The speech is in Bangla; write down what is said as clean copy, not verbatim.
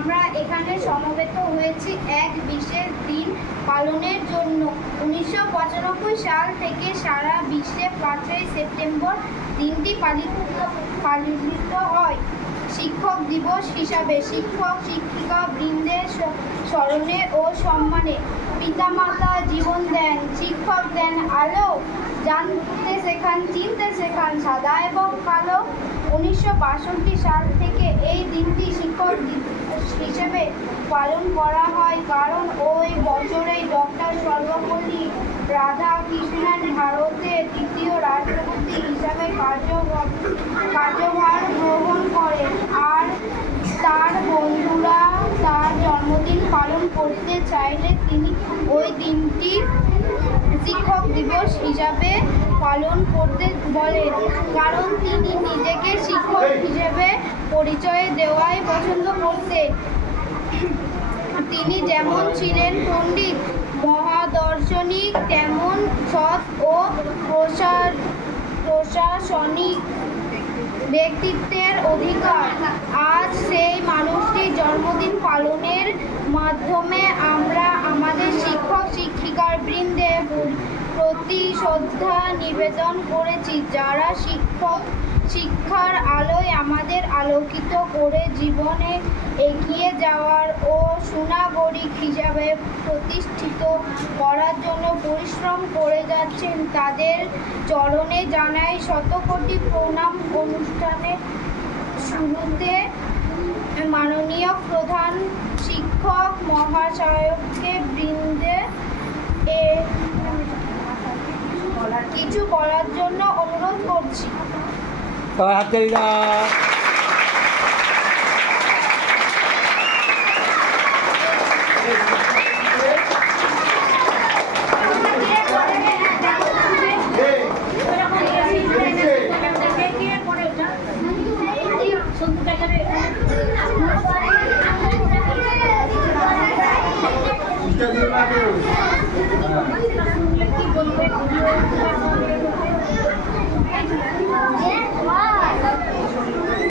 আমরা এখানে সমবেত হয়েছি এক বিশেষ দিন পালনের জন্য। 1995 সাল থেকে সারা বিশ্বে 5ই সেপ্টেম্বর দিনটি পালিত হয় শিক্ষক দিবস হিসাবে। শিক্ষক শিক্ষিকা বৃন্দের স্মরণে ও সম্মানে। পিতামাতা জীবন দেন, শিক্ষক দেন আলো, জানতে শেখান, চিনতে শেখান সাদা এবং কালো। 1962 সাল থেকে এই দিনটি শিক্ষক দিবস হিসেবে পালন করা হয়, কারণ ওই বছরেই ডক্টর সর্বপল্লী রাধাকৃষ্ণন ভারতের দ্বিতীয় রাষ্ট্রপতি হিসাবে কার্যভার গ্রহণ করেন। আর তার বন্ধুরা তার জন্মদিন পালন করতে চাইলে তিনি ওই দিনটি শিক্ষক দিবস হিসাবে পালন করতে বলেন, কারণ তিনি নিজেকে শিক্ষক হিসেবে পরিচয় দেওয়াই পছন্দ করতেন। তিনি যেমন ছিলেন পণ্ডিত মহাদার্শনিক, তেমন সৎ ও প্রশাসনিক ব্যক্তিত্বের অধিকার। আজ সেই মানুষটির জন্মদিন পালনের মাধ্যমে আমরা আমাদের শিক্ষক শিক্ষিকার বৃন্দের প্রতি শ্রদ্ধা নিবেদন করেছি, যারা শিক্ষার আলোয় আমাদের আলোকিত করে জীবনে এগিয়ে যাওয়ার ও সুনাগরিক হিসাবে প্রতিষ্ঠিত করার জন্য পরিশ্রম করে যাচ্ছেন। তাদের চরণে জানাই শতকোটি প্রণাম। অনুষ্ঠানের শুরুতে মাননীয় প্রধান শিক্ষক মহাশয়কে বৃন্দে কিছু বলার জন্য অনুরোধ করছি। Kita